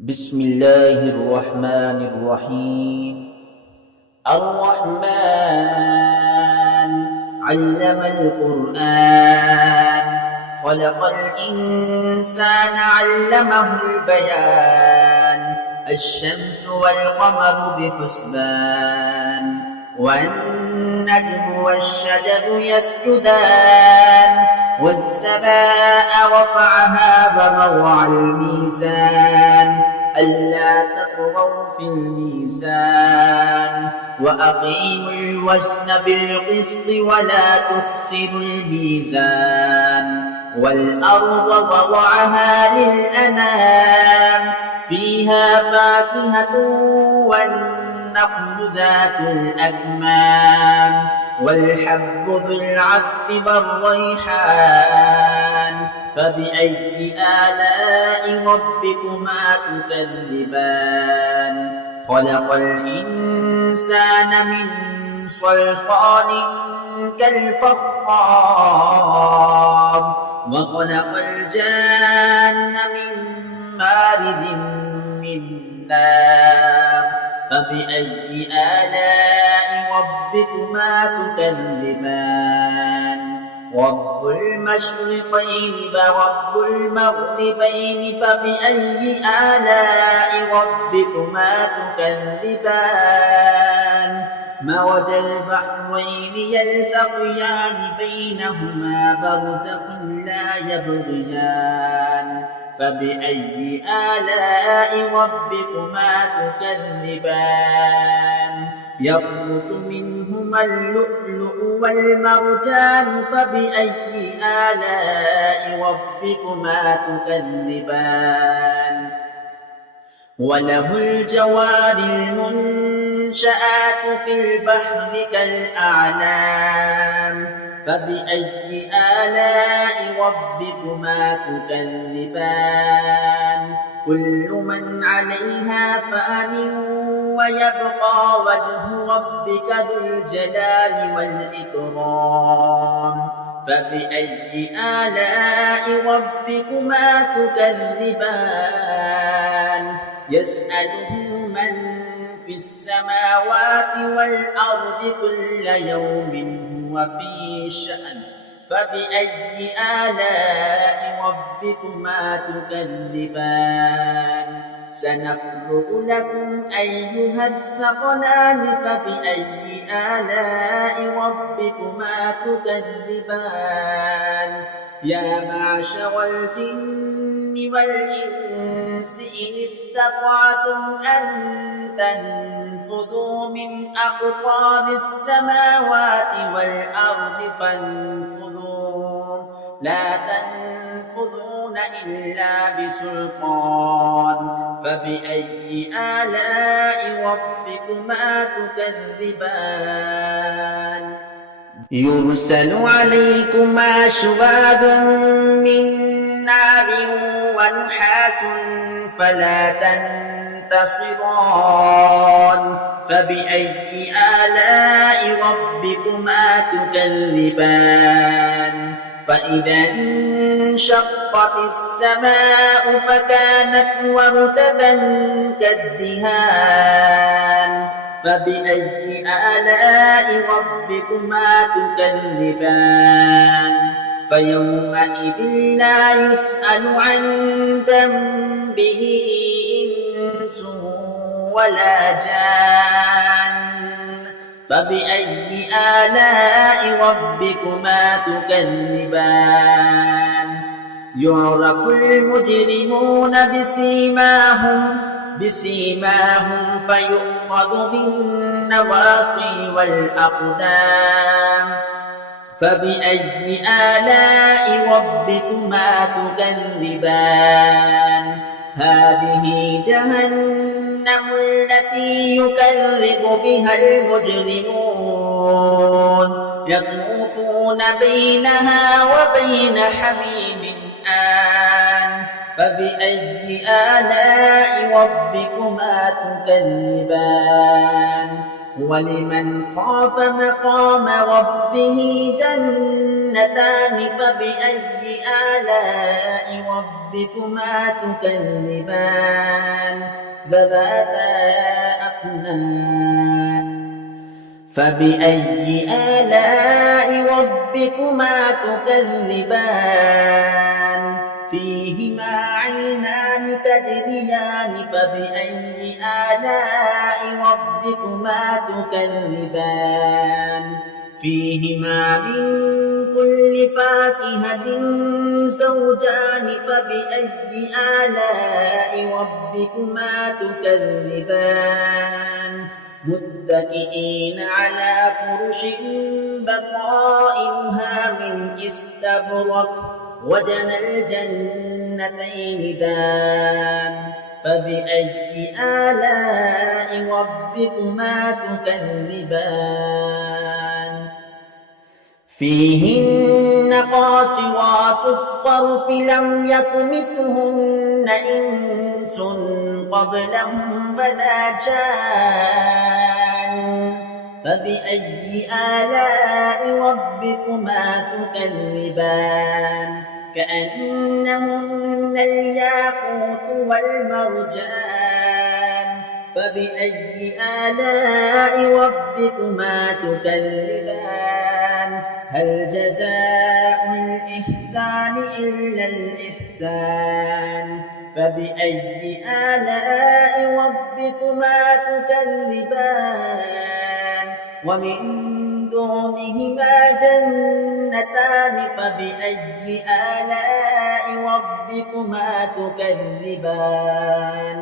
بسم الله الرحمن الرحيم. الرحمن علم القرآن خلق الإنسان علمه البيان الشمس والقمر بحسبان والنجم والشجر يسجدان والسماء رفعها ووضع الميزان ألا تطغوا في الميزان وأقيموا الوزن بالقسط ولا تخسروا الميزان والأرض وضعها للأنام فيها فاكهة والنخل ذات الأكمام والحب ذو العصف والريحان فبأي آلاء ربكما تكذبان خلق الإنسان من صلصال كالفخار وخلق الجان من مارد من نار فبأي آلاء ربكما تكذبان رب المشرقين ورب المغربين فبأي آلاء ربكما تكذبان مرج البحرين يلتقيان بينهما برزخ لا يبغيان فبأي آلاء ربكما تكذبان يخرج منهما اللؤلؤ والمرجان فبأي آلاء ربكما تكذبان وله الجوار المنشآت في البحر كالأعلام فبأي آلاء ربكما تكذبان كل من عليها فان ويبقى وجه ربك ذو الجلال والإكرام فبأي آلاء ربكما تكذبان يسأله من في السماوات والأرض كل يوم هو في شأن فبأي آلاء ربكما تكذبان سنفرغ لكم أيها الثقلان فبأي آلاء ربكما تكذبان يا معشر الجن والإنس إن استطعتم أن تنفذوا من أقطار السماوات والأرض فانفذوا لا تنفذون إلا بسلطان فبأي آلاء ربكما تكذبان يرسل عليكما شواظ من نار ونحاس فلا تنتصران فبأي آلاء ربكما تكذبان فإذا انشقت السماء فكانت وردة كالدهان فبأي آلاء ربكما تكذبان فيومئذ لا يسأل عن ذنبه إنس ولا جان فبأي آلاء ربكما تكذبان يعرف المجرمون بسيماهم فيؤخذ بالنواصي والأقدام فبأي آلاء ربكما تكذبان هذه جهنم التي يكذب بها المجرمون يطوفون بينها وبين حميم آن فبأي آلاء ربكما تكذبان ولمن خاف مقام ربه جنتان فبأي آلاء ربكما تكذبان ذواتا أفنان فبأي آلاء ربكما تكذبان فيهما عينان تجريان فبأي آلاء ربكما تكذبان فيهما من كل فاكهة زوجان فبأي آلاء ربكما تكذبان متكئين على فرش بطائنها من استبرق وجنى الجنتين دان فبأي آلاء ربكما تكذبان فيهن قاصرات الطرف لم يطمثهن إنس قبلهم ولا جان فبأي آلاء ربكما تكذبان كأنهن الياقوت والمرجان فبأي آلاء ربكما تكذبان هل جزاء الإحسان إلا الإحسان فبأي آلاء ربكما تكذبان ومن دونهما جنتان فبأي آلاء ربكما تكذبان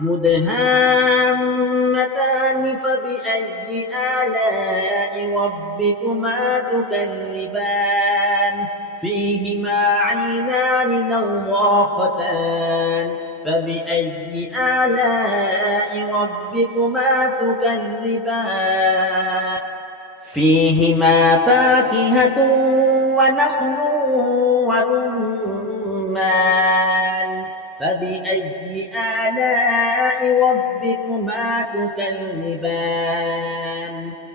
مدهامتان فبأي آلاء ربكما تكذبان فيهما عينان نضاختان فبأي آلاء ربكما تكذبان فيهما فاكهة ونخل ورمان فبأي آلاء ربكما تكذبان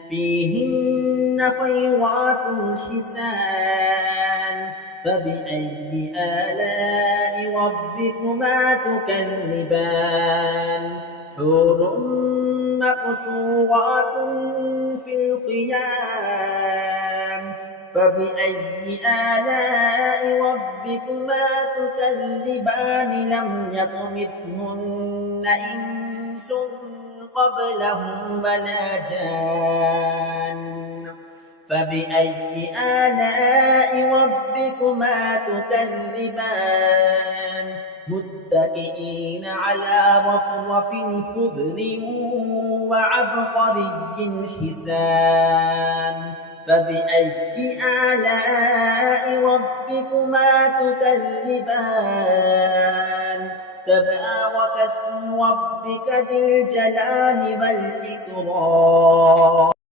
فيهن خيرات حسان فبأي آلاء ربكما تكذبان حور مقصورات في الخيام فبأي آلاء ربكما تكذبان لم يطمثهن إنس قبلهم ولا جان فبأي آلاء ربكما تكذبان متكئين على رفرف خضر وعبقري حسان فبأي آلاء ربكما تكذبان تبارك اسم ربك ذي الجلال والإكرام